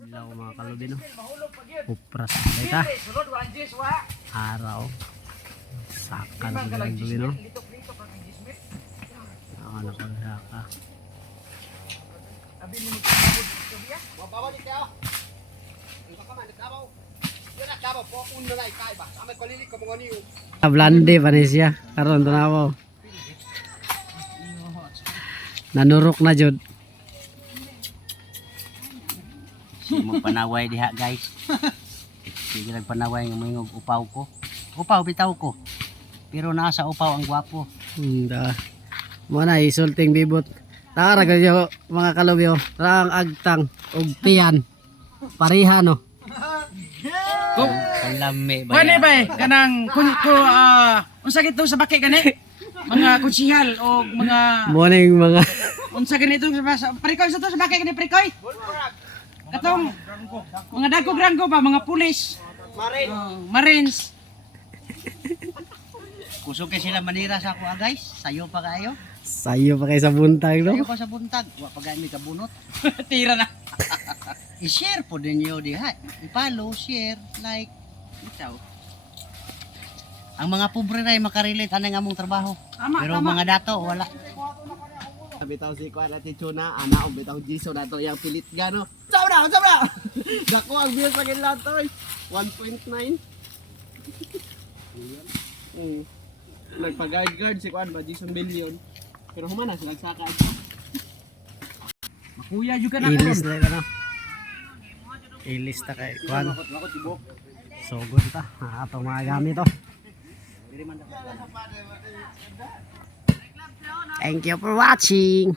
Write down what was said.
Ilaw mga kalubi no. Upras kita. Araw. Sakan sa kalubi no. Ano ko saka. Blande pa ni siya. Karon tanaw. Nanurok na jud. Magpanaway diha guys. Sige nagpanaway ng mga upaw ko. Upaw bitaw ko. Pero nasa upaw ang gwapo. Da. Mo na isulting bibot. Tara kayo mga kalubyo. Tarang agtang ug tiyan. Pareha no. Kalame ba? Kani ba kanang ko unsa gito sa baki kani? Mga kutsihal o mga Morning mga unsa ganito sa prikoy sa to sa baki kani prikoy? Katong mga dagkog ranggo ba mga pulis? Marines. Kusog kay sila manira sa ako guys. Sayo pa kayo. sayo pa kayo sa buntag no. Sayo pa sa buntag. Wa pa gani kabunot. Tira na. I-share po ninyo diha. I-follow, share, like. Ikaw. Ang mga pobre na makarelate anang among trabaho. Tama, Pero tama. mga dato wala. Bitaw si Kuan at Tuna, ana og bitaw Jiso nato yang pilit gano. Sobra, sobra. Dako ang views sa kanila to. 1.9. Nagpag-guard si Kuan ba Jason Billion. Pero humana sila nagsaka. Makuya juga na Ilis na ano. Ilis ta kay kuan. So good ta. Atong mga gamit to. Thank you for watching.